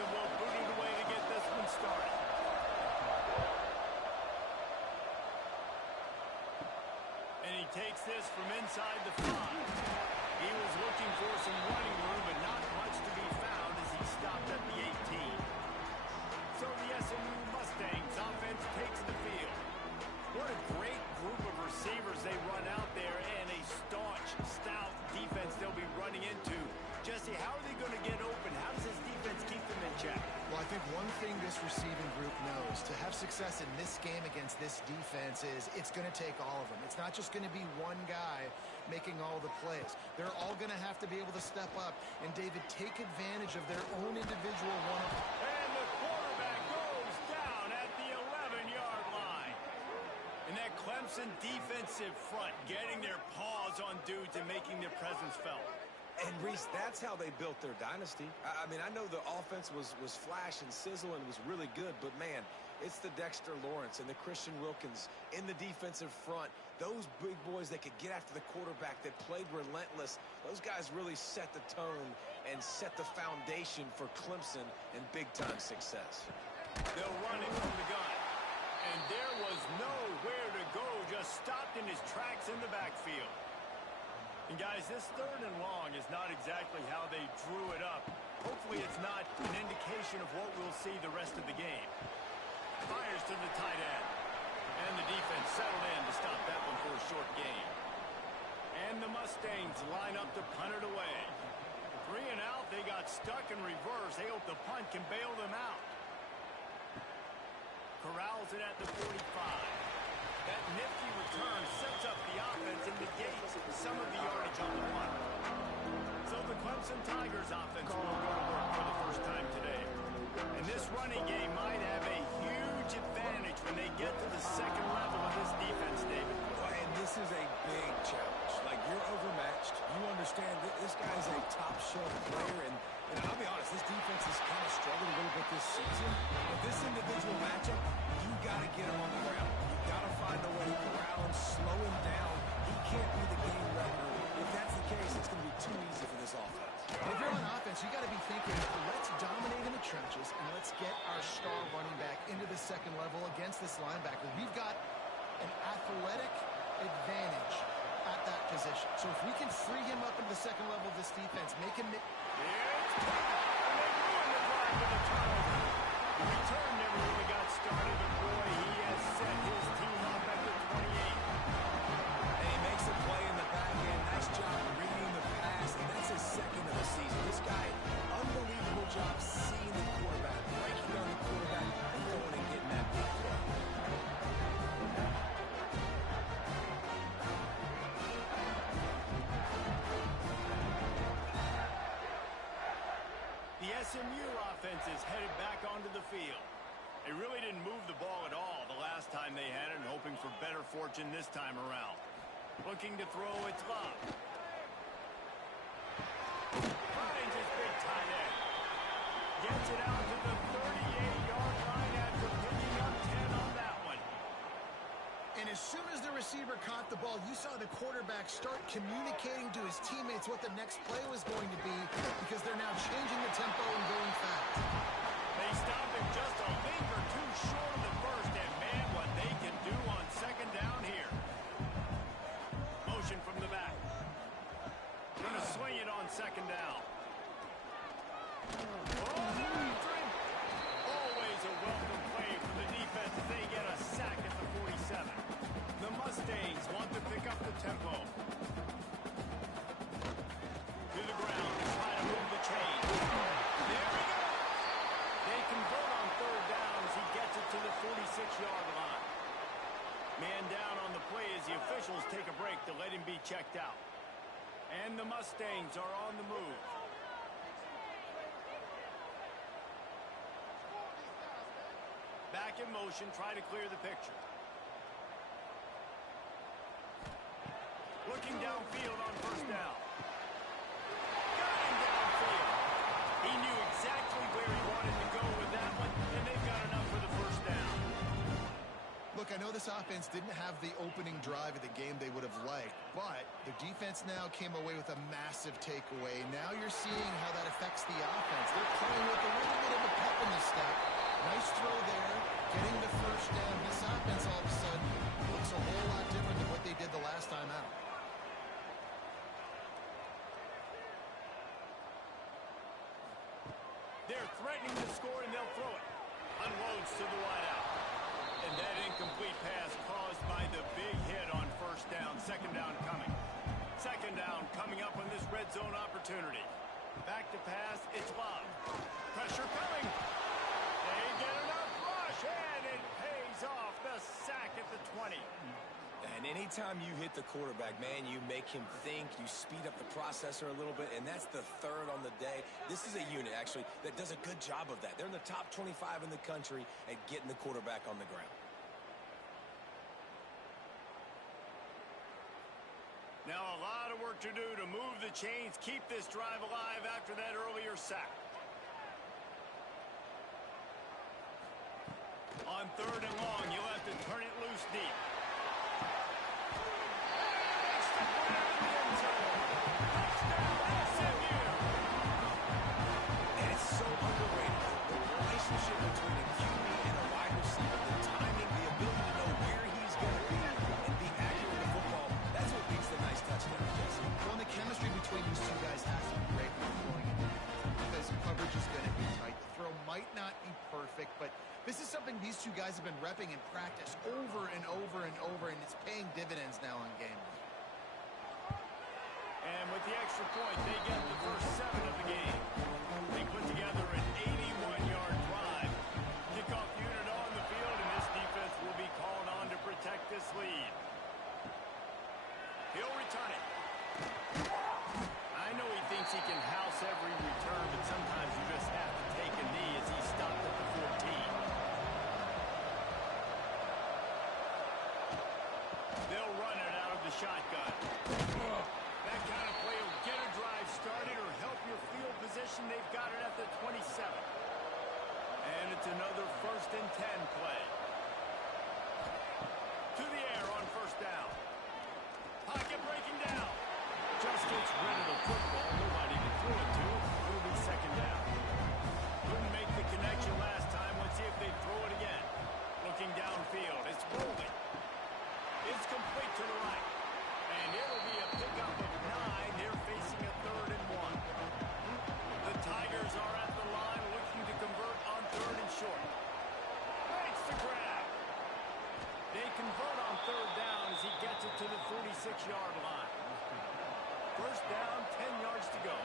and will boot it away to get this one started. And he takes this from inside the 5. He was looking for some running room, but not much to be found as he stopped at the 18. So the SMU Mustangs offense takes the field. What a great group of receivers they run out there, and a staunch, stout defense they'll be running into. Jesse, how are they going to get open? How does this defense keep them in check? Well, I think one thing this receiving group knows, to have success in this game against this defense, is it's going to take all of them. It's not just going to be one guy making all the plays. They're all going to have to be able to step up and, David, take advantage of their own individual one-on-one. And the quarterback goes down at the 11-yard line. And that Clemson defensive front getting their paws on dudes and making their presence felt. And, Reese, that's how they built their dynasty. I mean, I know the offense was flash and sizzle and was really good, but, man, it's the Dexter Lawrence and the Christian Wilkins in the defensive front. Those big boys that could get after the quarterback, that played relentless. Those guys really set the tone and set the foundation for Clemson and big-time success. They'll run it from the gun. And there was nowhere to go, just stopped in his tracks in the backfield. And, guys, this 3rd and long is not exactly how they drew it up. Hopefully it's not an indication of what we'll see the rest of the game. Fires to the tight end. And the defense settled in to stop that one for a short gain. And the Mustangs line up to punt it away. 3 and out, they got stuck in reverse. They hope the punt can bail them out. Corrals it at the 45. That nifty return sets up the offense and negates some of the yardage on the punt. So the Clemson Tigers offense will go to work for the first time today. And this running game might have a huge advantage when they get to the second level of this defense, David. And this is a big challenge. Like, you're overmatched. You understand that this guy's a top-shelf player, and I'll be honest, this defense has kind of struggled a little bit this season. But this individual matchup, you got to get him on the ground. Got to find a way to corral him, slow him down. He can't be the game record. If that's the case, it's going to be too easy for this offense. If you're on offense, you got to be thinking, let's dominate in the trenches and let's get our star running back into the second level against this linebacker. We've got an athletic advantage at that position. So if we can free him up into the second level of this defense, make him... It's and they ruined the drive with a turnover. The return never really got started, but boy, he has set his team up at the 28. And he makes a play in the back end. Nice job reading the pass, and that's his 2nd of the season. This guy, unbelievable job seeing the quarterback, breaking down the quarterback, and going and getting that big play. The SMU offense is headed back onto the field. They really didn't move the ball at all the last time they had it, and hoping for better fortune this time around. Looking to throw, it's Love. Finds his big tight end. Gets it out to the 38-yard line after picking up 10 on that one. And as soon as the receiver caught the ball, you saw the quarterback start communicating to his teammates what the next play was going to be, because they're now changing the tempo and going fast. They stopped him just a link or two short of the first, and man, what they can do on 2nd down here. Motion from the back. Going to swing it on 2nd down. Always a welcome play for the defense as they get a sack at the 47. The Mustangs want to pick up the tempo. To the ground to try to move the chain. There we go. They convert on 3rd down as he gets it to the 46-yard line. Man down on the play as the officials take a break to let him be checked out. And the Mustangs are on the move. Back in motion, try to clear the picture. Looking downfield on 1st down. Got him downfield. He knew exactly where he wanted to go with that one, and they've got enough for the 1st down. Look, I know this this offense didn't have the opening drive of the game they would have liked, but the defense now came away with a massive takeaway. Now you're seeing how that affects the offense. They're playing with a little bit of a pep in the step. Nice throw there, getting the first down. This offense all of a sudden looks a whole lot different than what they did the last time out. They're threatening to score, and they'll throw it. Unloads to the wideout. And that incomplete pass caused by the big hit on first down. Second down coming. Second down coming up on this red zone opportunity. Back to pass. It's Love. Pressure coming. They get enough rush, and it pays off. The sack at the 20. And anytime you hit the quarterback, man, you make him think, you speed up the processor a little bit, and that's the third on the day. This is a unit, actually, that does a good job of that. They're in the top 25 in the country at getting the quarterback on the ground. Now a lot of work to do to move the chains, keep this drive alive after that earlier sack. On third and long, you'll have to turn it loose deep. And it's so underrated. The relationship between a QB and a wide receiver, the timing, the ability to know where he's going to be and be accurate with the football, that's what leads to nice touchdowns, Jesse. Well, the chemistry between these two guys has to be great when throwing it because coverage is going to be tight. The throw might not be perfect, but this is something these two guys have been repping in practice over and over and over, and it's paying dividends now on game day. And with the extra point, they get the first 7 of the game. They put together an 81-yard drive. Kickoff unit on the field, and this defense will be called on to protect this lead. He'll return it. I know he thinks he can house every return, but sometimes you just have to take a knee as he stopped at the 14. They'll run it out of the shotgun. That kind of play will get a drive started or help your field position. They've got it at the 27. And it's another 1st and 10 play. To the air on first down. Pocket breaking down. Just gets rid of the football. Nobody can throw it to. It'll be second down. Couldn't make the connection last time. Let's see if they throw it again. Looking downfield. It's rolling. It's complete to the right. And it'll be a pickup of 9. They're facing a 3rd and 1. The Tigers are at the line looking to convert on 3rd and short. Makes the grab. They convert on 3rd down as he gets it to the 46-yard line. First down, 10 yards to go.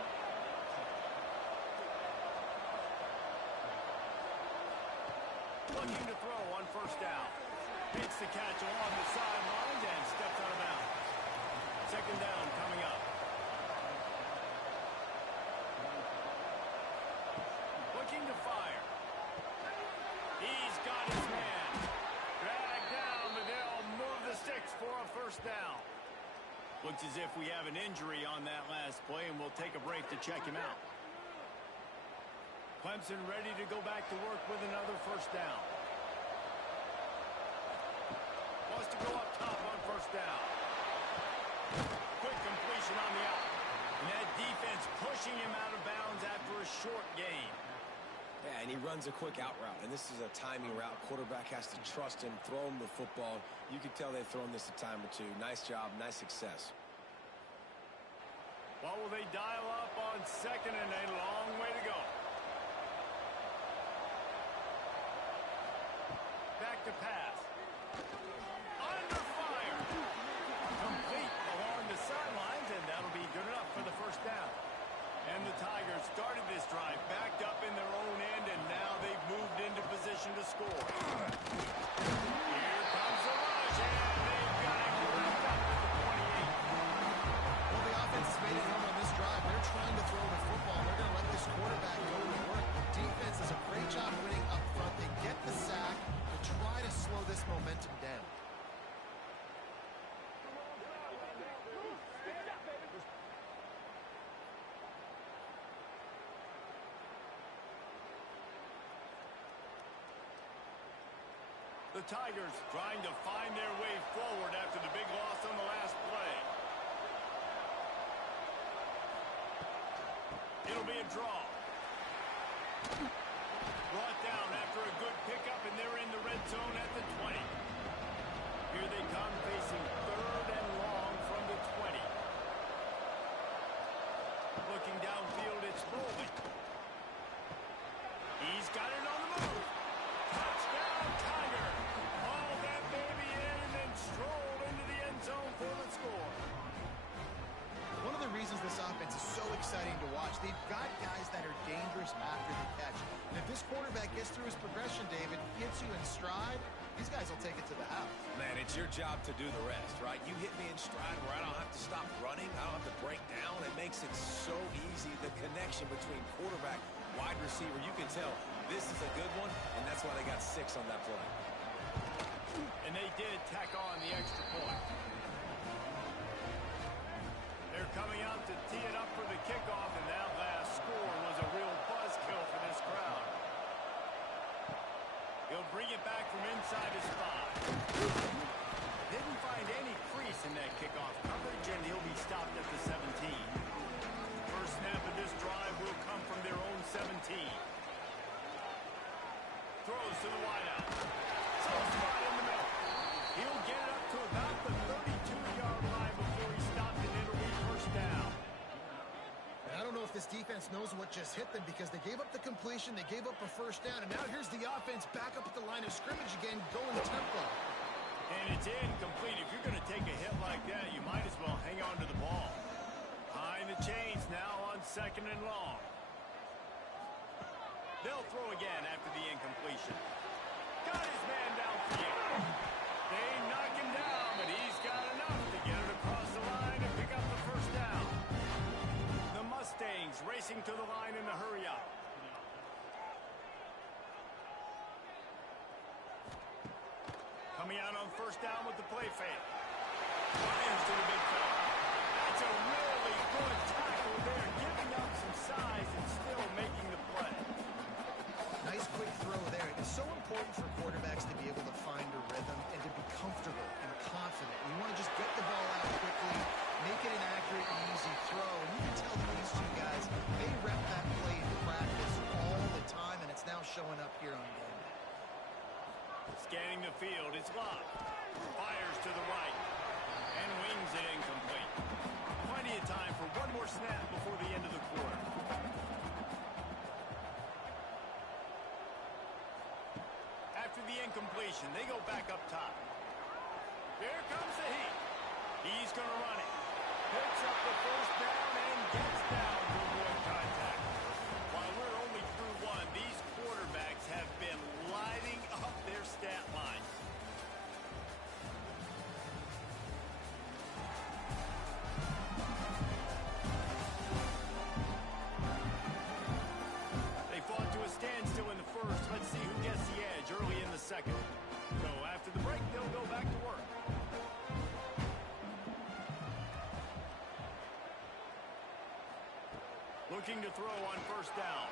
Looking to throw on first down. Makes the catch along the sidelines and steps out of bounds. Second down coming up. Looking to fire. He's got his man. Dragged down, but they'll move the sticks for a first down. Looks as if we have an injury on that last play, and we'll take a break to check him out. Clemson ready to go back to work with another first down. Wants to go up top on first down. Quick completion on the out. And that defense pushing him out of bounds after a short gain. Yeah, and he runs a quick out route, and this is a timing route. Quarterback has to trust him, throw him the football. You can tell they've thrown this a time or two. Nice job, nice success. What will they dial up on second and a long way to go? Back to pass. Under fire. Complete along the sidelines, and that'll be good enough for the first down. And the Tigers started this drive backed up in their own end, and now they've moved into position to score. Here comes the rush, and they've got it wrapped up at the 28. Well, the offense has made it home on this drive. They're trying to throw the football. They're going to let this quarterback go to work. The defense does a great job winning up front. They get the sack to try to slow this momentum down. The Tigers trying to find their way forward after the big loss on the last play. It'll be a draw. Brought down after a good pickup, and they're in the red zone at the 20. Here they come facing 3rd and long from the 20. Looking downfield, it's rolling. He's got it on the move. Touchdown, Tiger. Hauled that baby in and then strolled into the end zone for the score. One of the reasons this offense is so exciting to watch, they've got guys that are dangerous after the catch. And if this quarterback gets through his progression, David, hits you in stride, these guys will take it to the house. Man, it's your job to do the rest, right? You hit me in stride where I don't have to stop running. I don't have to break down. It makes it so easy. The connection between quarterback, wide receiver, you can tell this is a good one, and that's why they got 6 on that play. And they did tack on the extra point. They're coming out to tee it up for the kickoff, and that last score was a real buzzkill for this crowd. He'll bring it back from inside his 5. Didn't find any crease in that kickoff coverage, and he'll be stopped at the 17. First snap of this drive will come from their own 17. Throws to the wideout. Soft spot in the middle. He'll get it up to about the 32-yard line before he's stopped, and it'll be first down. I don't know if this defense knows what just hit them because they gave up the completion, they gave up a first down, and now here's the offense back up at the line of scrimmage again, going tempo. And it's incomplete. If you're going to take a hit like that, you might as well hang on to the ball. Behind the chains now on 2nd and long. They'll throw again after the incompletion. Got his man downfield. They knock him down, but he's got enough to get it across the line and pick up the first down. The Mustangs racing to the line in the hurry-up. Coming out on first down with the play fake. Fires to the big fella. That's a really good tackle there, giving up some size and still making the play. Nice quick throw there. It's so important for quarterbacks to be able to find a rhythm and to be comfortable and confident. You want to just get the ball out quickly, make it an accurate and easy throw. And you can tell that these two guys, they rep that play in practice all the time, and it's now showing up here on game day. Scanning the field, it's locked. Fires to the right. And wings it incomplete. Plenty of time for one more snap before the end of the quarter. After the incompletion, they go back up top. Here comes the heat. He's going to run it. Picks up the first down and gets down to avoid contact. While we're only through one, these quarterbacks have been lighting up their stat line. They fought to a standstill in the first. Let's see who gets the edge early in the second. So after the break, they'll go back to work. Looking to throw on first down.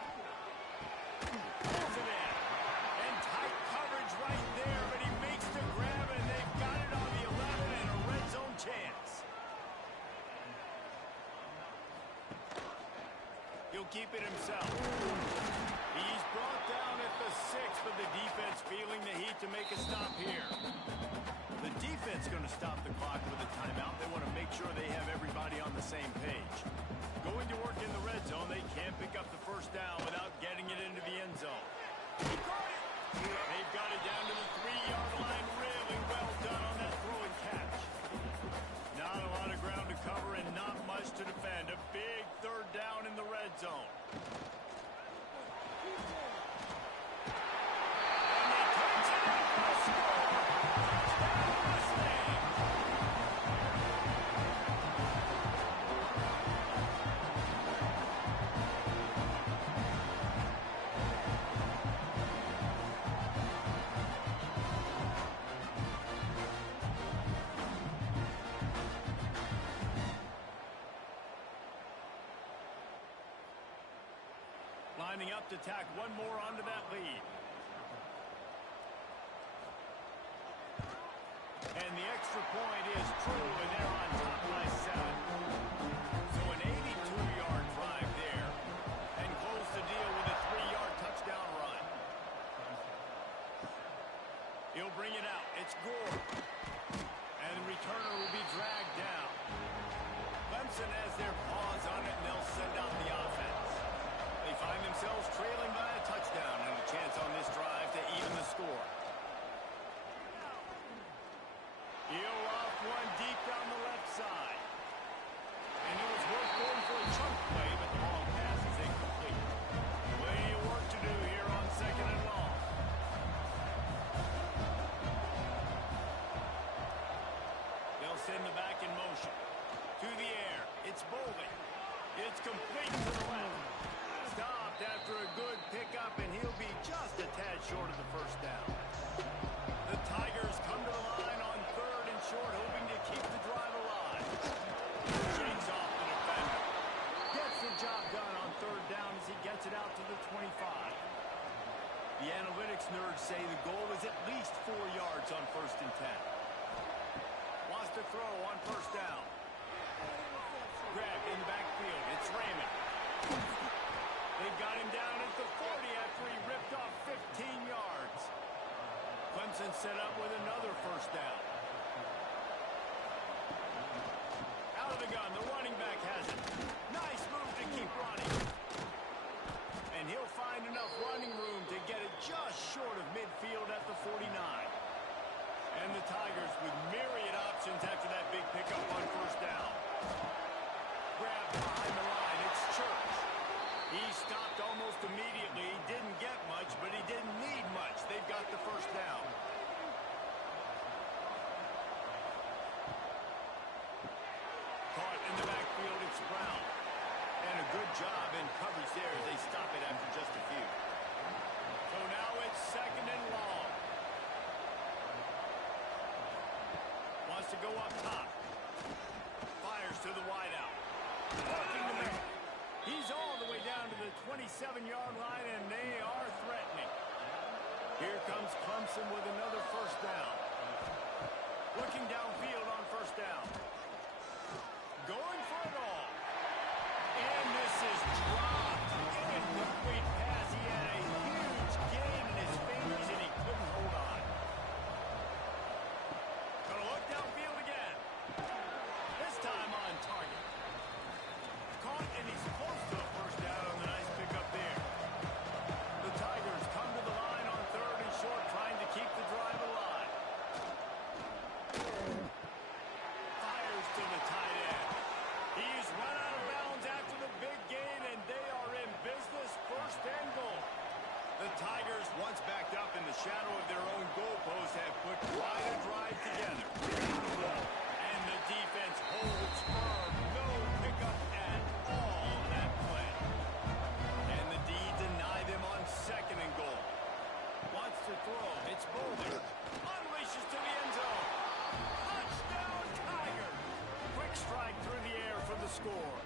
Pulls it in. And tight coverage right there, but he makes the grab, and they've got it on the 11 and a red zone chance. He'll keep it himself. He's brought down at the 6, but the defense feeling the heat to make a stop here. The defense going to stop the clock with a timeout. They want to make sure they have everybody on the same page. Going to work in the red zone. They can't pick up the first down without getting it into the end zone. He caught it. They've got it down to the 3-yard line. Really well done on that throw and catch. Not a lot of ground to cover and not much to defend. A big third down in the red zone. And they touch it in for a score. Touchdown, Mustang. Lining up to tack one more onto that lead. And the extra point is true, and they're on top by 7. So an 82-yard drive there, and close the deal with a 3-yard touchdown run. He'll bring it out. It's Gore. And the returner will be dragged down. Clemson has their paws on it, and they'll send out the offense. They find themselves trailing by a touchdown and a chance on this drive to even the score. He'll off one deep down the left side. And it was worth going for a chunk play, but the long pass is incomplete. Plenty of work to do here on 2nd and long. They'll send the back in motion. To the air. It's Bowling. It's complete to the left. Stopped after a good pickup, and he'll be just a tad short of the first down. The Tigers come to the line on 3rd and short, hoping to keep the drive alive. Shakes off the defender. Gets the job done on 3rd down as he gets it out to the 25. The analytics nerds say the goal is at least 4 yards on 1st and 10. Wants to throw on 1st down. Grab in the backfield. It's Raymond. They got him down at the 40 after he ripped off 15 yards. Clemson set up with another 1st down. Out of the gun. The running back has it. Nice move to keep running. And he'll find enough running room to get it just short of midfield at the 49. And the Tigers with myriad options after that big pickup on 1st down. Grab behind the line. It's Church. He stopped almost immediately. He didn't get much, but he didn't need much. They've got the 1st down. Caught in the backfield, it's Brown. And a good job in coverage there as they stop it after just a few. So now it's 2nd and long. Wants to go up top. Fires to the wideout. Walking the middle. He's all the way down to the 27-yard line, and they are threatening. Here comes Clemson with another 1st down. Looking downfield on 1st down. Going for it all. And this is dropped. Incomplete pass. He had a huge gain in his fingers, and he couldn't hold on. Gonna look downfield again. This time on target. Caught, and he's close to a 1st down on the nice pickup there. The Tigers come to the line on 3rd and short, trying to keep the drive alive. Fires to the tight end. He's run out of bounds after the big gain, and they are in business. 1st and goal. The Tigers, once backed up in the shadow of their own goalpost, have put quite a drive together. And the defense holds firm. No pickup at all on that play. And the D deny them on 2nd and goal. Wants to throw. It's Boulder. Unleashes to the end zone. Touchdown, Tiger. Quick strike through the air for the score.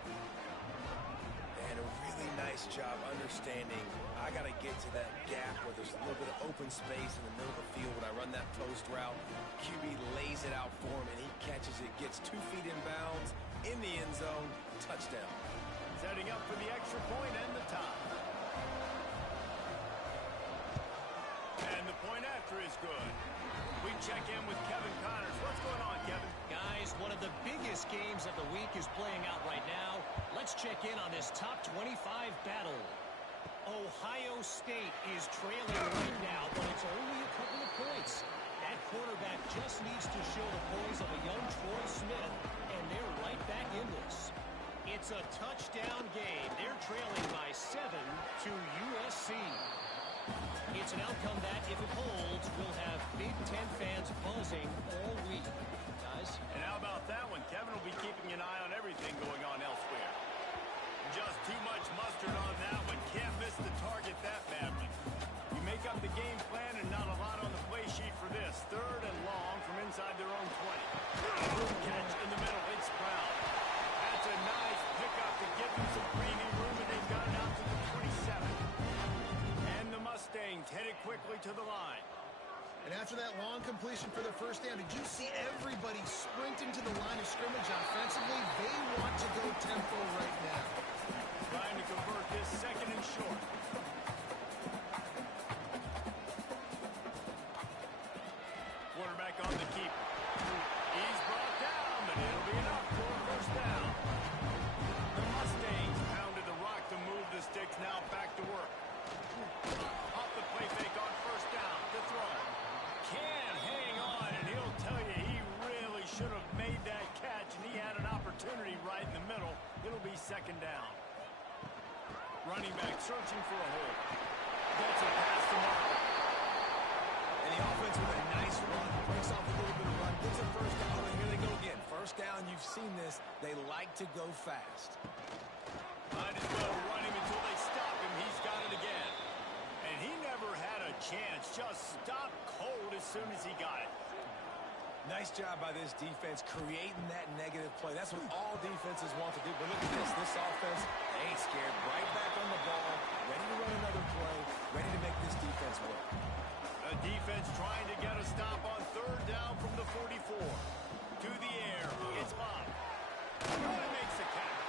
And a really nice job understanding I got to get to that gap where there's a little bit of open space in the middle of the field when I run that post route. QB lays it out for him, and he catches it, gets 2 feet in bounds, in the end zone, touchdown. Setting up for the extra point and the tie. And the point after is good. We check in with Kevin Connors. What's going on, Kevin? Guys, one of the biggest games of the week is playing out right now. Let's check in on this top 25 battle. Ohio State is trailing right now, but it's only a couple of points. That quarterback just needs to show the poise of a young Troy Smith, and they're right back in this. It's a touchdown game. They're trailing by 7 to USC. It's an outcome that, if it holds, will have Big Ten fans buzzing all week. Guys? And how about that one? Kevin will be keeping an eye on everything going on elsewhere. Just too much mustard on that one. Can't miss the target that badly. You make up the game plan and not a lot on the play sheet for this. 3rd and long from inside their own 20. Catch in the middle. It's Brown. That's a nice pickup to give them some breathing room, and they've got it out to the 27. And the Mustangs headed quickly to the line. And after that long completion for the first down, did you see everybody sprinting to the line of scrimmage offensively? They want to go tempo right now. Trying to convert this second and short. Quarterback on the keeper. He's brought down, but it'll be enough for a first down. The Mustangs pounded the rock to move the sticks, now back to work. Off the play fake on first down. The throw. Can hang on, and he'll tell you he really should have made that catch, and he had an opportunity right in the middle. It'll be second down. Running back searching for a hole. Gets a pass to Martin. And the offense with a nice run. Breaks off a little bit of run. Gets a first down, and here they go again. First down, you've seen this. They like to go fast. Might as well run him until they stop him. He's got it again. And he never had a chance. Just stopped cold as soon as he got it. Nice job by this defense creating that negative play. That's what all defenses want to do. But look at this. This offense, they ain't scared. Right back on the ball, ready to run another play, ready to make this defense work. A defense trying to get a stop on third down from the 44. To the air. It's Bob. He makes the catch.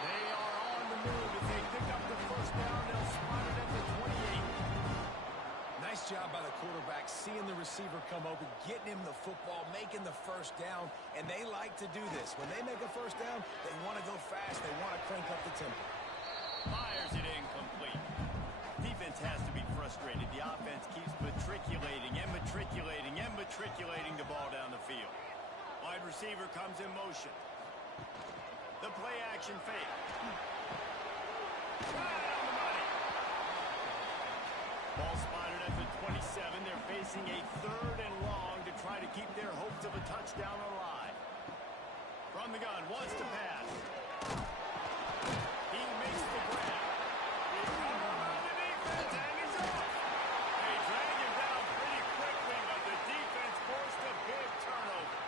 They are on the move. If they pick up the first down, they'll spot it at the 28. Nice job by the quarterback, seeing the receiver come open, getting him the football, making the first down, and they like to do this. When they make a first down, they want to go fast. They want to crank up the tempo. Fires it incomplete. Defense has to be frustrated. The offense keeps matriculating and matriculating and matriculating the ball down the field. Wide receiver comes in motion. The play action fake. Right on the money. Ball spotted at the 27. They're facing a third and long to try to keep their hopes of a touchdown alive. From the gun, wants to pass. He makes the grab. The defense, and he's off. They drag him down pretty quickly, but the defense forced a big turnover.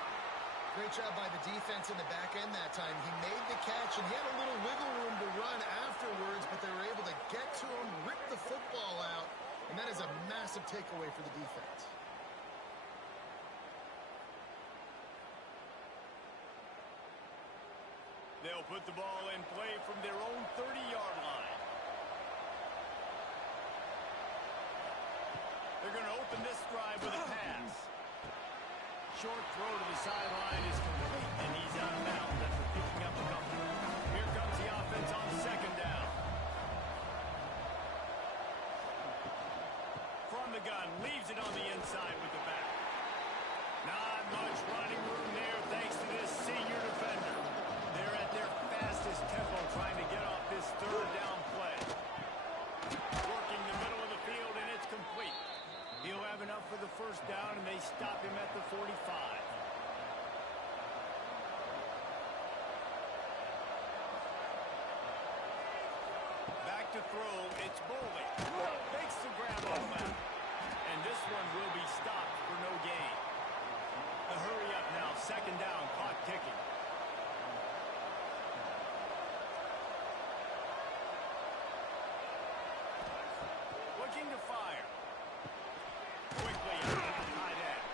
Great job by the defense in the back end that time. He made the catch, and he had a little wiggle room to run afterwards, but they were able to get to him, rip the football out, and that is a massive takeaway for the defense. They'll put the ball in play from their own 30-yard line. They're going to open this drive with a pass. Short throw to the sideline is complete, and he's out of bounds after picking up a couple. Here comes the offense on second down. From the gun, leaves it on the inside with the back. Not much running room there thanks to this senior defender. They're at their fastest tempo trying to get off this third down play. Working the middle of the field, and it's complete. He'll have enough for the first down, and they stop him at the 45. Back to throw, it's Boley. Makes the grab on left. And this one will be stopped for no gain. The hurry up now, second down, clock ticking. Looking to fire. Quickly out of the tight end.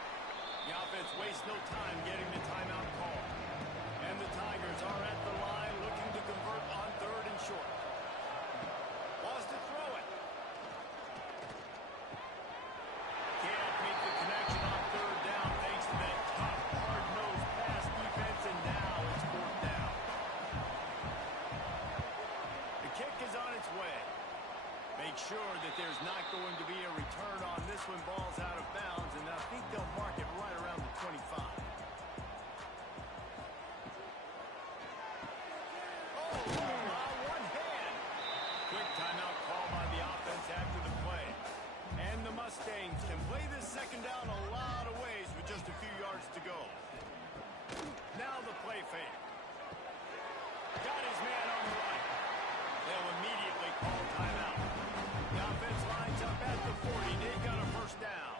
The offense wastes no time getting the timeout call. And the Tigers are at the line looking to convert on third and short. Wants to throw it. Can't make the connection on third down thanks to that tough, hard-nosed pass defense, and now it's fourth down. The kick is on its way. Make sure that there's not going to be a return on this when ball's out of bounds, and I think they'll mark it right around the 25. One hand. Quick timeout call by the offense after the play. And the Mustangs can play this second down a lot of ways with just a few yards to go. Now the play fake. Got his man on the right. They'll immediately call timeout. The offense lines up at the 40. They've got a first down.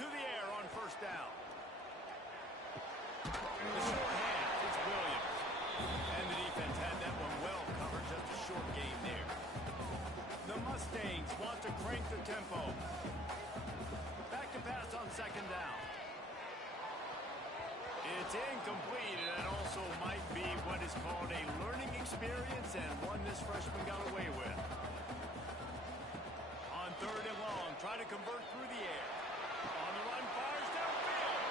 To the air on first down. The short hand, it's Williams. And the defense had that one well covered, just a short game there. The Mustangs want to strength of tempo. Back to pass on second down. It's incomplete, and it also might be what is called a learning experience, and one this freshman got away with. On third and long, try to convert through the air. On the run, fires downfield.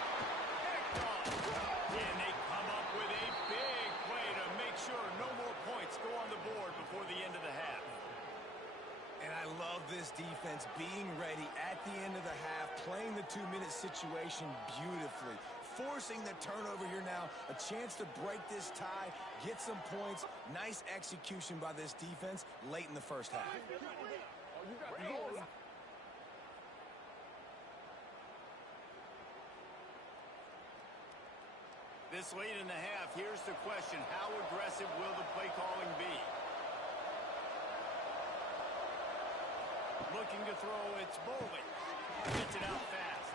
Picked off. And they come up with a big play to make sure no more points go on the board before the end of the half. And I love this defense being ready at the end of the half, playing the 2-minute situation beautifully, forcing the turnover here now, a chance to break this tie, get some points. Nice execution by this defense late in the first half. This late in the half, here's the question: how aggressive will the play calling be? Looking to throw, it's Bowling. Gets it out fast.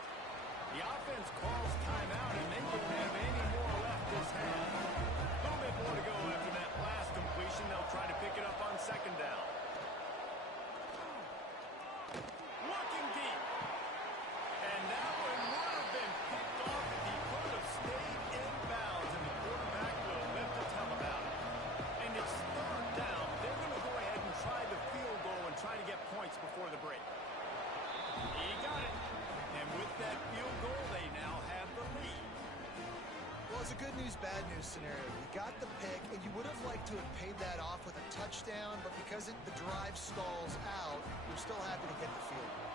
The offense calls timeout, and they don't have any more left this half. A little bit more to go after that last completion. They'll try to pick it up on second down. Looking deep. And that one would have been picked off if he could have stayed in bounds, and the quarterback will live to tell about it. And it's third down. They're going to go ahead and try the field goal and try to get points before the break. He got it. And with that field goal, they now have the lead. Well, it's a good news, bad news scenario. You got the pick, and you would have liked to have paid that off with a touchdown, but because the drive stalls out, you're still happy to get the field goal.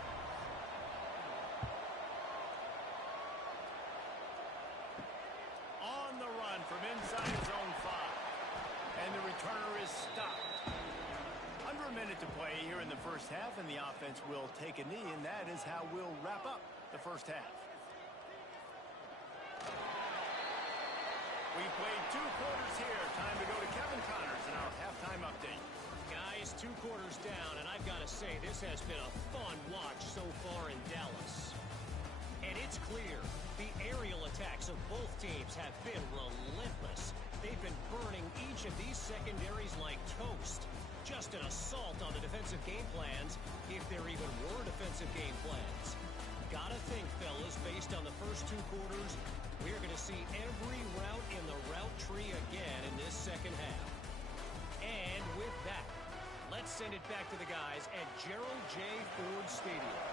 On the run from inside his own 5. And the returner is stopped. Under a minute to play here in the first half, and the offense will take a knee, and that is how we'll wrap up the first half. We played 2 quarters here. Time to go to Kevin Connors in our halftime update. Guys, 2 quarters down, and I've got to say, this has been a fun watch so far in Dallas. And it's clear, the aerial attacks of both teams have been relentless. They've been burning each of these secondaries like toast. Just an assault on the defensive game plans, if there even were defensive game plans. Gotta think, fellas, based on the first 2 quarters, we're going to see every route in the route tree again in this second half. And with that, let's send it back to the guys at Gerald J. Ford Stadium.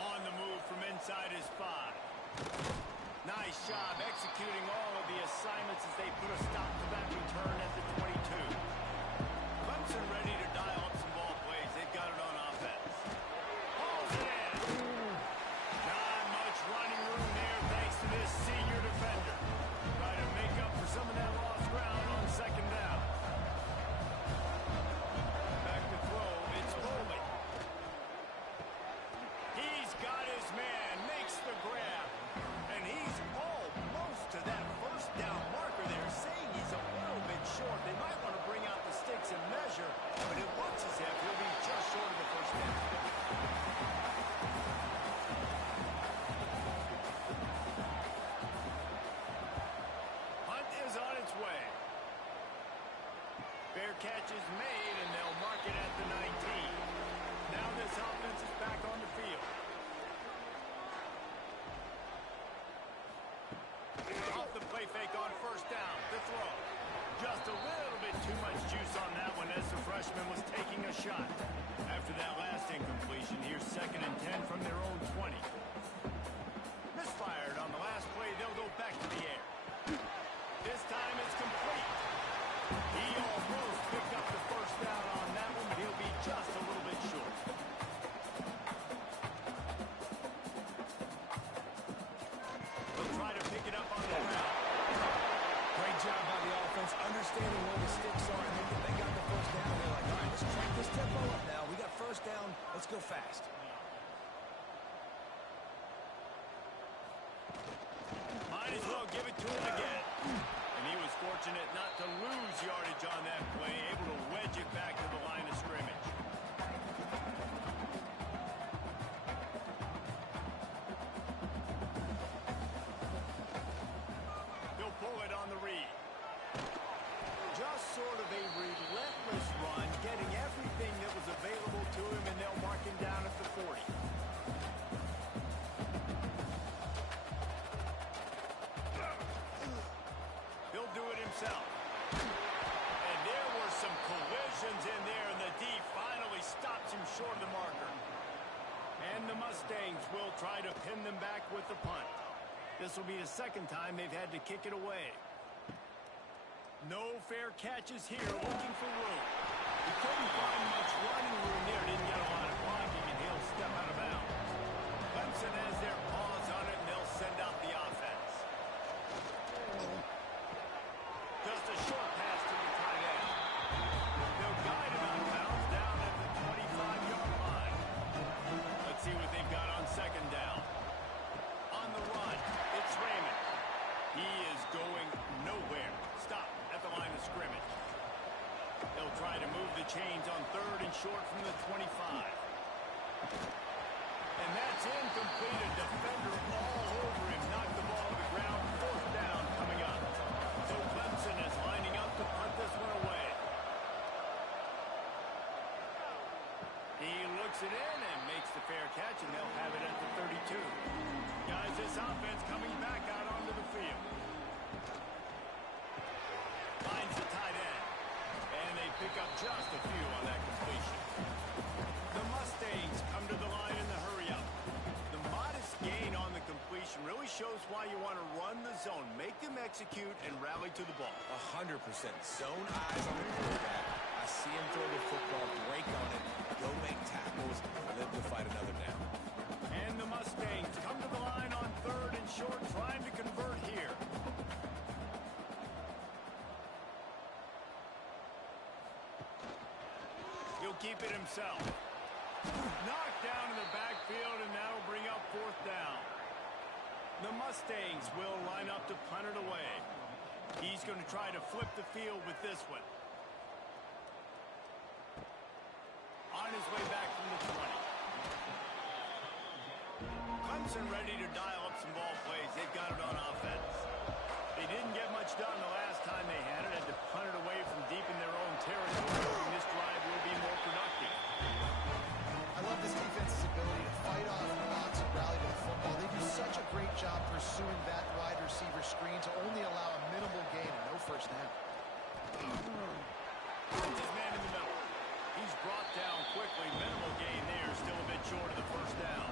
On the move from inside his 5. Nice job executing all of the assignments as they put a stop to that return at the 22. Clemson ready to dial up some ball plays. They've got it on offense. Hauls it in. Not much running room there thanks to this senior defender. Try to make up for some of that lost ground on second down. Back to throw. It's Bowling. He's got his man. Makes the grab. And he's almost to that first down marker there, saying he's a little bit short. They might want to bring out the sticks and measure, but it looks as if he'll be just short of the first down. Hunt is on its way. Fair catch is made, and they'll mark it at the 19. Now this offense is back on the field. Off the play fake on first down. The throw. Just a little bit too much juice on that one as the freshman was taking a shot. After that last incompletion, here's 2nd and 10 from their own 20. Misfired on the last play. They'll go back to the air. This time it's complete. He almost picked up the first down on that one, but he'll be just a little bit short. They'll try to pick it up on the ground. Great job by the offense, understanding where the sticks are, and they got the first down. They're like, all right, let's crank this tempo up now. We got first down. Let's go fast. Might as well give it to him again. And he was fortunate not to lose yardage on that play, able to wedge it back to the line of scrimmage. He'll pull it on the read. Just sort of himself. And there were some collisions in there, and the D finally stops him short of the marker. And the Mustangs will try to pin them back with the punt. This will be the second time they've had to kick it away. No fair catches here, looking for room. He couldn't find much running room there, didn't get a lot of blocking, and he'll step out of bounds. Clemson has their paws on it, and they'll send out the offense. Just a short pass to the tight end. They'll guide him out of bounds down at the 25-yard line. Let's see what they've got on second down. On the run, it's Raymond. He is going nowhere. Stop at the line of scrimmage. They'll try to move the chains on third and short from the 25. And that's incomplete. A defender all over him. Knocked the ball to the ground. Fourth down coming up. So Clemson is lining up to punt this one away. He looks it in and makes the fair catch, and they'll have it at the 32. Guys, this offense coming back out onto the field. Finds the tight end. And they pick up just a few on that completion. The Mustangs come to the line in the hurry-up. The modest gain on the completion really shows why you want to run the zone. Make them execute and rally to the ball. 100%. Zone eyes on the quarterback. I see him throw the football, break on it, go make tackles, live to fight another down. And the Mustangs come to the line on third and short, trying to convert here. He'll keep it himself. Knocked down in the backfield, and that'll bring up fourth down. The Mustangs will line up to punt it away. He's going to try to flip the field with this one. On his way back from the 20. Clemson ready to dial up some ball plays. They've got it on offense. They didn't get much done the last time they had it. Had to punt it away from deep in their own territory. This drive will be more productive. I love this defense's ability to fight off blocks and rally to the football. They do such a great job pursuing that wide receiver screen to only allow a minimal gain and no first down. Finds his man in the middle. He's brought down quickly. Minimal gain there. Still a bit short of the first down.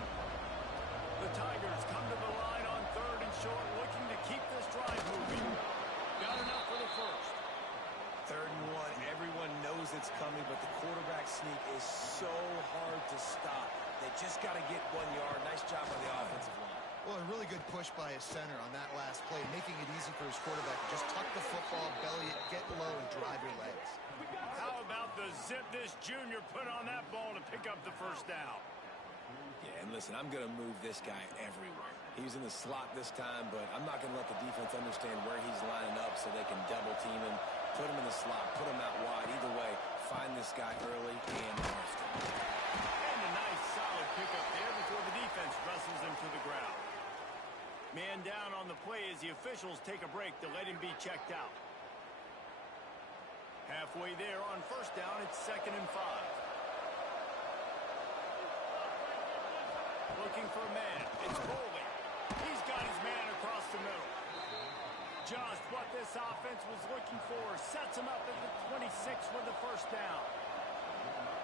The Tigers come to the line on third and short, looking to keep this drive moving. Got enough for the first. Third and one. Everyone knows it's coming, but the quarterback sneak is so hard to stop. They just got to get 1 yard. Nice job by the offensive line. Well, a really good push by his center on that last play, making it easy for his quarterback to just tuck the football, belly it, get low, and drive your legs. How about the zip this junior put on that ball to pick up the first down? Yeah, and listen, I'm going to move this guy everywhere. He was in the slot this time, but I'm not going to let the defense understand where he's lining up so they can double team him, put him in the slot, put him out wide. Either way, find this guy early and arrest him. And a nice solid pickup there before the defense wrestles him to the ground. Man down on the play as the officials take a break to let him be checked out. Halfway there on first down, it's 2nd and 5. Looking for a man. It's Foley. He's got his man across the middle. Just what this offense was looking for. Sets him up at the 26 for the first down.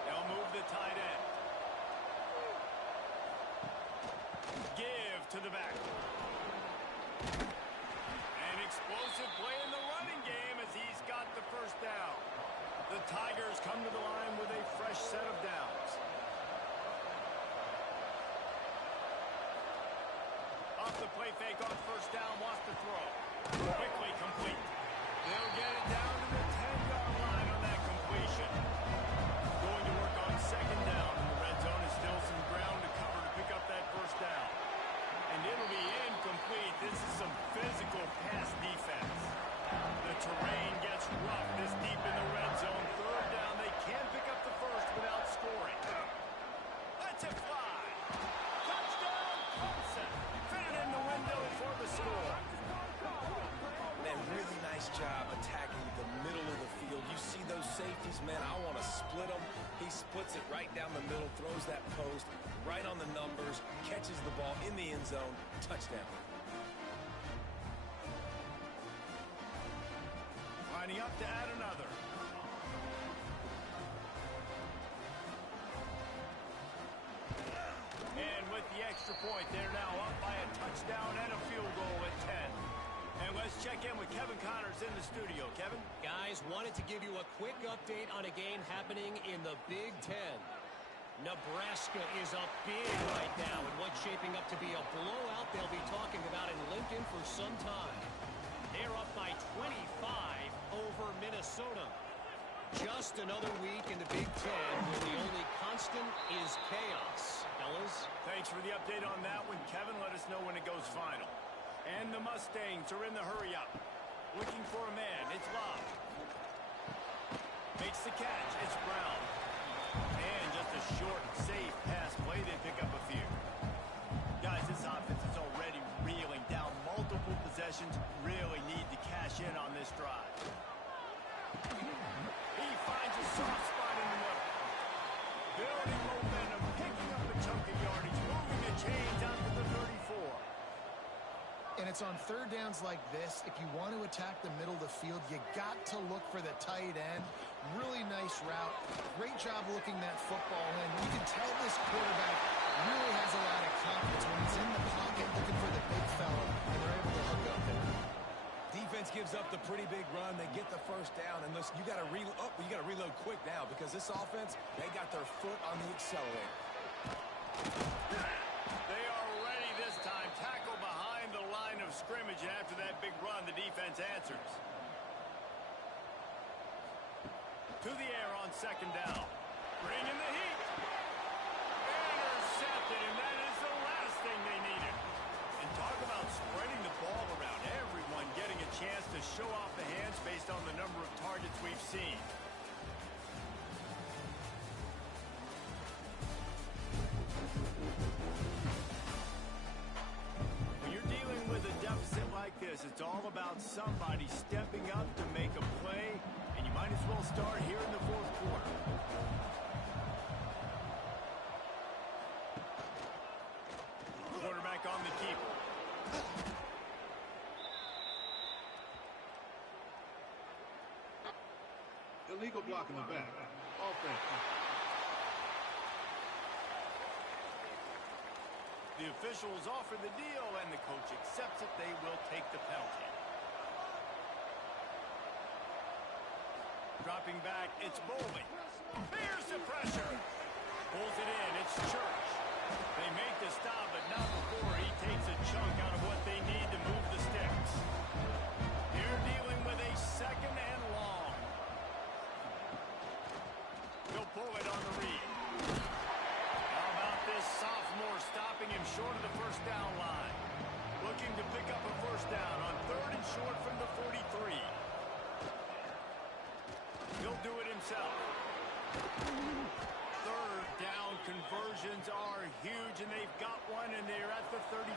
They'll move the tight end. Give to the back. An explosive play in the running game as he's got the first down. The Tigers come to the line with a fresh set of downs. Off the play fake on first down, wants to throw. Quickly complete. They'll get it down to the 10-yard line on that completion. Going to work on second down. The red zone is still some ground to cover to pick up that first down. And it'll be incomplete. This is some physical pass defense. The terrain gets rough this deep in the red zone. Third down, they can't pick up the first without scoring. Let's it fly. Touchdown, Clemson. Fitted in the window for the score. Man, really nice job attacking the middle of the field. You see those safeties, man, I want to split them. He splits it right down the middle, throws that post, right on the numbers, catches the ball in the end zone, touchdown. up to add another. And with the extra point, they're now up by a touchdown and a field goal at 10. And let's check in with Kevin Connors in the studio. Kevin? Guys, wanted to give you a quick update on a game happening in the Big Ten. Nebraska is up big right now in what's shaping up to be a blowout they'll be talking about in Lincoln for some time. They're up by 25 over Minnesota. Just another week in the Big Ten where the only constant is chaos. Fellas? Thanks for the update on that one, Kevin. Let us know when it goes final. And the Mustangs are in the hurry-up. Looking for a man. It's Love. Makes the catch. It's Brown. And just a short, safe pass play. They pick up a few. Guys, this offense is already reeling down multiple possessions. Really need to cash in on this drive. He finds a soft spot in the middle. Building momentum, picking up a chunk of yardage, moving the chains out to the 34. And it's on third downs like this. If you want to attack the middle of the field, you got to look for the tight end. Really nice route. Great job looking that football in. You can tell this quarterback really has a lot of confidence when he's in the pocket looking for the big fella, and they're able to hook up there. Defense gives up the pretty big run. They get the first down. And listen, you got to reload quick now because this offense, they got their foot on the accelerator. They are ready this time. Tackle behind the line of scrimmage, and after that big run, the defense answers. To the air on second down. Bringing the heat. Intercepted, and that is the last thing they needed. And talk about spreading the ball around. Everyone getting a chance to show off the hands based on the number of targets we've seen. When you're dealing with a deficit like this, it's all about somebody stepping up to make a play, and you might as well start here in the fourth quarter. Quarterback on the keeper. Illegal block in the back. Offense. The officials offer the deal, and the coach accepts it. They will take the penalty. Dropping back, it's Bowling. Bears the pressure. Pulls it in, it's Church. They make the stop, but not before he takes a chunk out of what they need to move the sticks. They're dealing with a second and long. He'll pull it on the read. How about this sophomore stopping him short of the first down line? Looking to pick up a first down on third and short from the 43. He'll do it himself. Third down conversions are huge, and they've got one, and they're at the 35.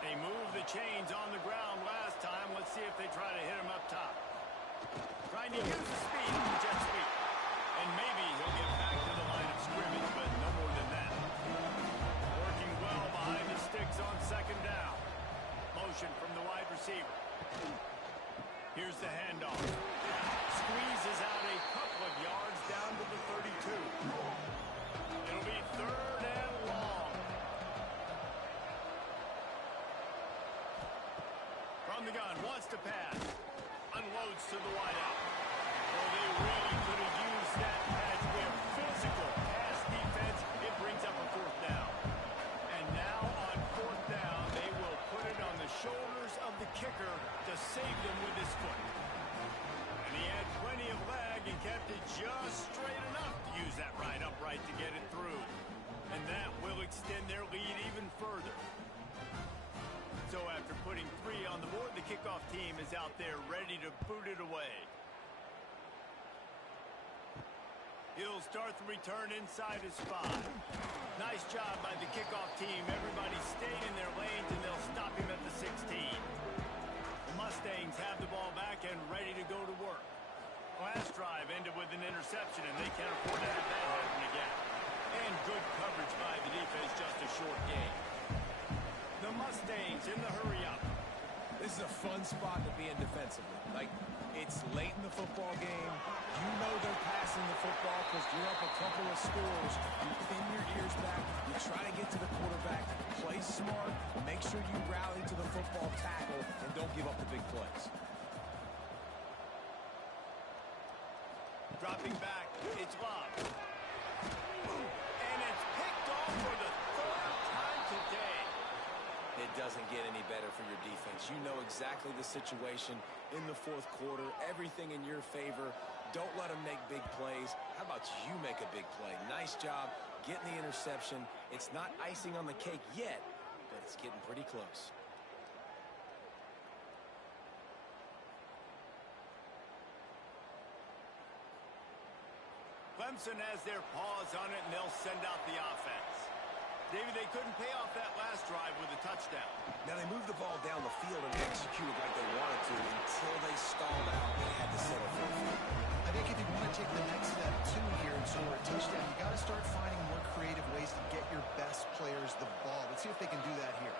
They moved the chains on the ground last time. Let's see if they try to hit him up top. Trying to use the speed of the jet sweep. And maybe he'll get back to the line of scrimmage, but no more than that. Working well behind the sticks on second down. Motion from the wide receiver. Here's the handoff. Squeezes out a couple of yards down to the 32. It'll be third and long. From the gun, wants to pass. Unloads to the wideout. Well, they really could have used that pass with physical pass defense. It brings up a fourth down. And now on fourth down, they will put it on the shoulders of the kicker to save them with his foot. And he had plenty of leg and kept it just straight enough to use that right upright to get it through. And that will extend their lead even further. So after putting 3 on the board, the kickoff team is out there ready to boot it away. He'll start the return inside his 5. Nice job by the kickoff team. Everybody stayed in their lanes, and they'll stop him at the 16. The Mustangs have the ball back and ready to go to work. Last drive ended with an interception, and they can't afford to have that happen again. And good coverage by the defense, just a short game. The Mustangs in the hurry-up. This is a fun spot to be in defensively. Like, it's late in the football game. You know they're passing the football because you're up a couple of scores. You pin your ears back. You try to get to the quarterback. Play smart. Make sure you rally to the football tackle and don't give up the big plays. Dropping back, it's locked. And it's picked off for the third time today. It doesn't get any better for your defense. You know exactly the situation in the fourth quarter. Everything in your favor. Don't let them make big plays. How about you make a big play? Nice job getting the interception. It's not icing on the cake yet, but it's getting pretty close. Clemson has their paws on it, and they'll send out the offense. David, they couldn't pay off that last drive with a touchdown. Now, they moved the ball down the field and executed like they wanted to until they stalled out and had to settle for a field. I think if you want to take the next step, too, here and score a touchdown, you got to start finding more creative ways to get your best players the ball. Let's see if they can do that here.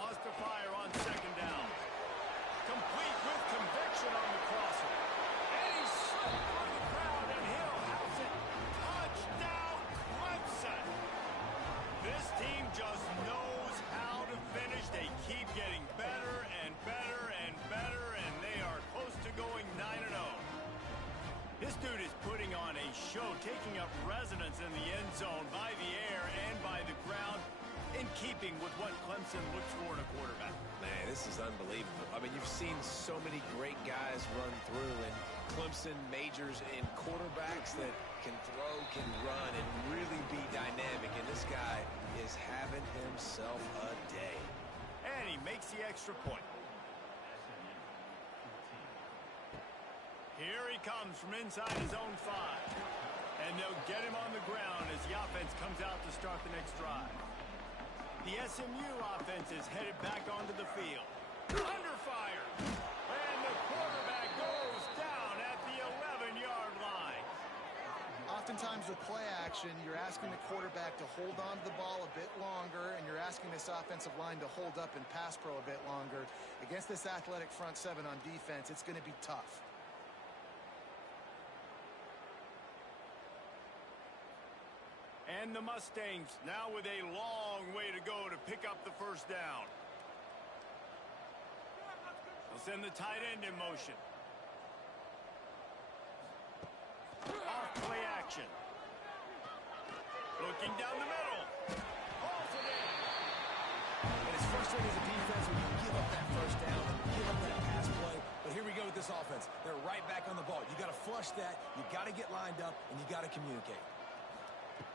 Lost to fire on second down. Complete with conviction on the crosser. And he's slipped through the crowd, and Hill has it. Touchdown, Clemson. This team just knows how to finish. They keep getting better and better and better, and they are close to going 9-0. This dude is putting on a show, taking up residence in the end zone by the air and by the ground, in keeping with what Clemson looks for in a quarterback. Man, this is unbelievable. I mean, you've seen so many great guys run through, and Clemson majors in quarterbacks that can throw, can run, and really be dynamic. And this guy is having himself a day. And he makes the extra point. Here he comes from inside his own 5. And they'll get him on the ground as the offense comes out to start the next drive. The SMU offense is headed back onto the field. Under fire. And the quarterback goes down at the 11-yard line. Oftentimes with play action, you're asking the quarterback to hold on to the ball a bit longer, and you're asking this offensive line to hold up in pass pro a bit longer. Against this athletic front 7 on defense, it's going to be tough. And the Mustangs now with a long way to go to pick up the first down. They'll send the tight end in motion. Off play action. Looking down the middle. Pulls it in. And it's frustrating as a defense when you give up that first down, give up that pass play. But here we go with this offense. They're right back on the ball. You got to flush that. You got to get lined up, and you got to communicate.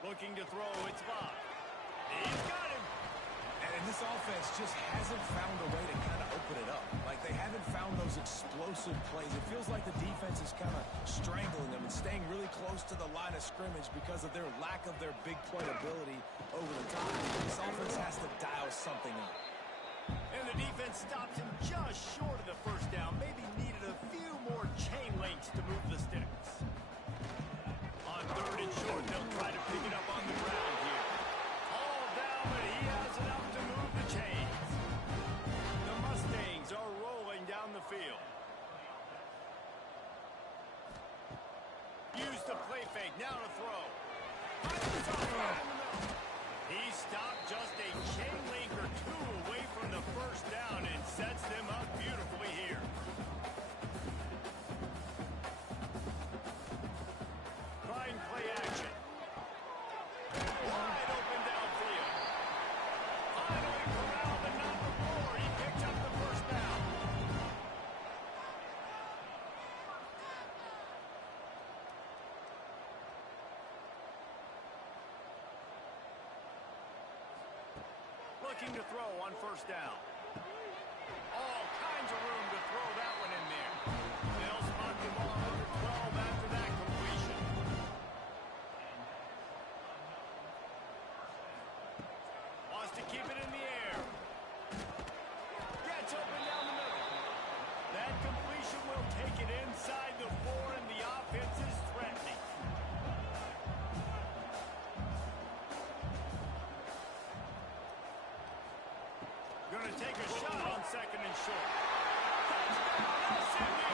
Looking to throw, it's Bob. He's got him. And this offense just hasn't found a way to kind of open it up. Like, they haven't found those explosive plays. It feels like the defense is kind of strangling them and staying really close to the line of scrimmage because of their lack of their big play ability over the top. This offense has to dial something up. And the defense stops him just short of the first down. Maybe needed a few more chain links to move the sticks. On third and short, they'll try to pick it up on the ground here. All down, but he has enough to move the chains. The Mustangs are rolling down the field. Use the play fake, now to throw. He stopped just a chain link or 2 away from the first down and sets them up beautifully here. Trying play action. Wide open downfield. Finally corralled, but not before. He picked up the first down. Looking to throw on first down. All kinds of room to throw that one in there. They'll spot the ball under 12 after that completion. Wants to keep it in the air. Gets open down the middle. That completion will take it inside the 4, and the offense is threatening. going to take a shot on second and short. Touchdown, SMU!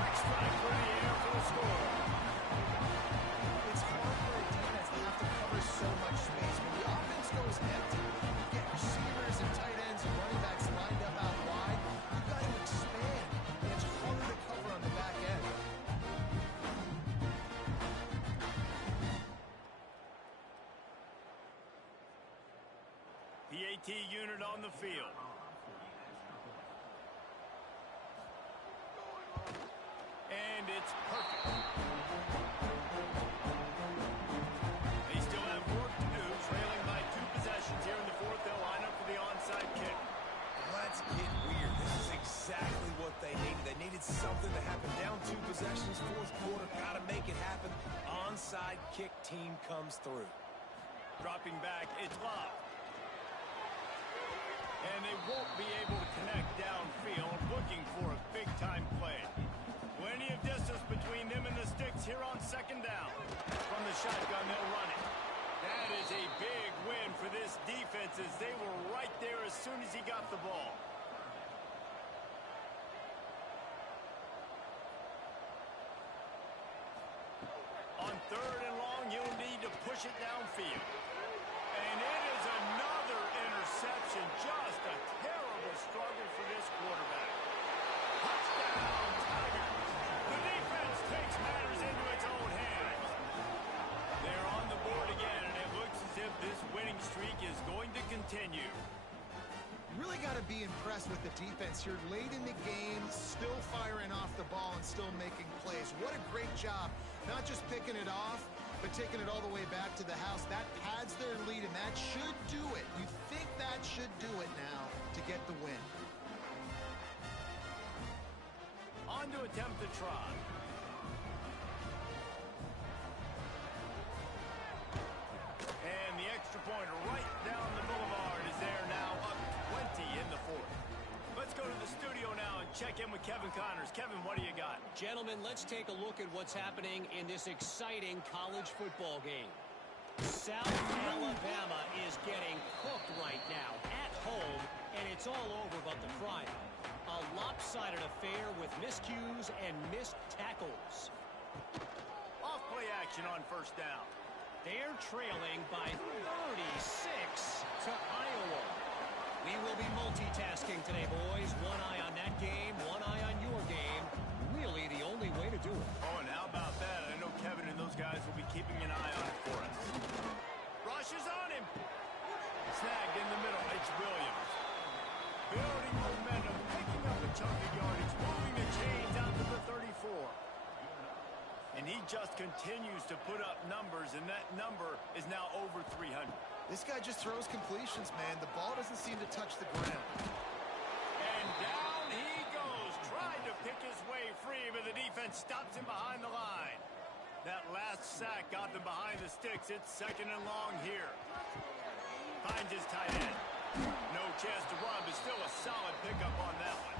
Quick strike for the air for the score. It's hard for a defense to have to cover so much space. When the offense goes empty, you get receivers and tight ends and running backs lined up out wide. You've got to expand, and it's harder to cover on the back end. PAT unit on the field. And it's perfect. They still have work to do, trailing by 2 possessions here in the fourth. They'll line up for the onside kick. Let's get weird. This is exactly what they needed. They needed something to happen. Down 2 possessions, fourth quarter. Got to make it happen. Onside kick team comes through. Dropping back, it's Love. And they won't be able to connect downfield, looking for a big-time play. Plenty of distance between them and the sticks here on second down. From the shotgun, they'll run it. That is a big win for this defense as they were right there as soon as he got the ball. On third and long, you'll need to push it downfield. And it is another interception. Just a terrible struggle for this quarterback. Touchdown, Tigers. The defense takes matters into its own hands. They're on the board again, and it looks as if this winning streak is going to continue. Really got to be impressed with the defense here late in the game, still firing off the ball and still making plays. What a great job, not just picking it off, but taking it all the way back to the house. That pads their lead, and that should do it. You think that should do it now to get the win. On to attempt the try. And the extra point right down the boulevard is there now, up 20 in the fourth. Let's go to the studio now and check in with Kevin Connors. Kevin, what do you got? Gentlemen, let's take a look at what's happening in this exciting college football game. South Alabama is getting cooked right now at home, and it's all over but the crying. A lopsided affair with miscues and missed tackles. Off-play action on first down. They're trailing by 36 to Iowa. We will be multitasking today, boys. One eye on that game, one eye on your game. Really the only way to do it. Oh, and how about that? I know Kevin and those guys will be keeping an eye on it for us. Rush is on him. Snagged in the middle. It's Williams. Building momentum, picking up a chunk of yardage, moving the chains out to the 34. And he just continues to put up numbers, and that number is now over 300. This guy just throws completions, man. The ball doesn't seem to touch the ground. And down he goes. Tried to pick his way free, but the defense stops him behind the line. That last sack got them behind the sticks. It's second and long here. Finds his tight end. No chance to run, but still a solid pickup on that one.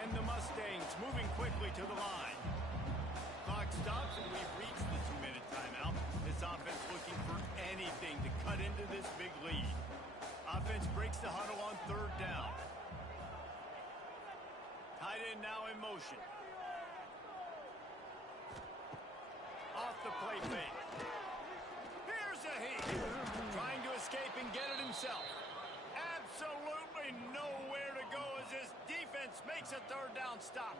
And the Mustangs moving quickly to the line. Clock stops, and we've reached the 2-minute timeout. This offense looking for anything to cut into this big lead. Offense breaks the huddle on third down. Tight end now in motion. Off the play fake. Here's a heat. Trying to escape and get it himself. Absolutely nowhere to go as this defense makes a third down stop.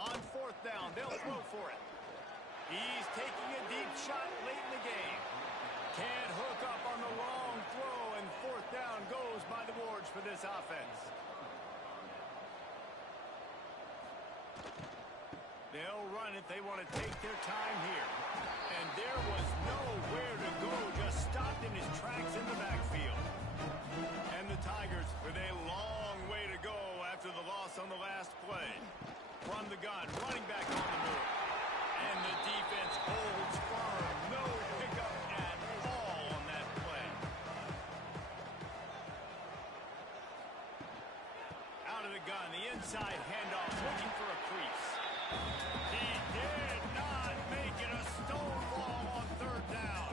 On fourth down, they'll throw for it. He's taking a deep shot late in the game. Can't hook up on the long throw, and fourth down goes by the boards for this offense. They'll run it. They want to take their time here. And there was nowhere to go, just stopped in his tracks in the backfield. And the Tigers with a long way to go after the loss on the last play. From the gun, running back on the move. And the defense holds firm. No pickup at all on that play. Out of the gun, the inside handoff, looking for a crease. He did not make it. A stone wall on third down.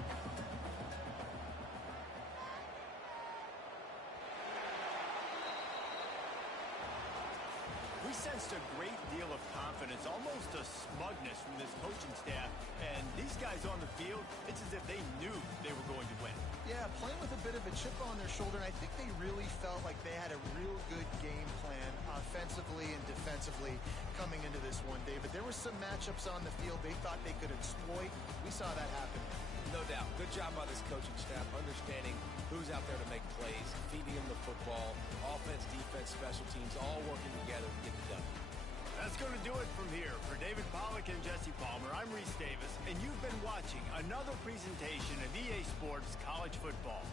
sensed a great deal of confidence, almost a smugness from this coaching staff. And these guys on the field, it's as if they knew they were going to win. Yeah, playing with a bit of a chip on their shoulder, and I think they really felt like they had a real good game plan offensively and defensively coming into this one, David. There were some matchups on the field they thought they could exploit. We saw that happen. No doubt. Good job by this coaching staff, understanding who's out there to make plays, feeding them the football, offense, defense, special teams, all working together to get the done. That's going to do it from here. For David Pollack and Jesse Palmer, I'm Reese Davis, and you've been watching another presentation of EA Sports College Football.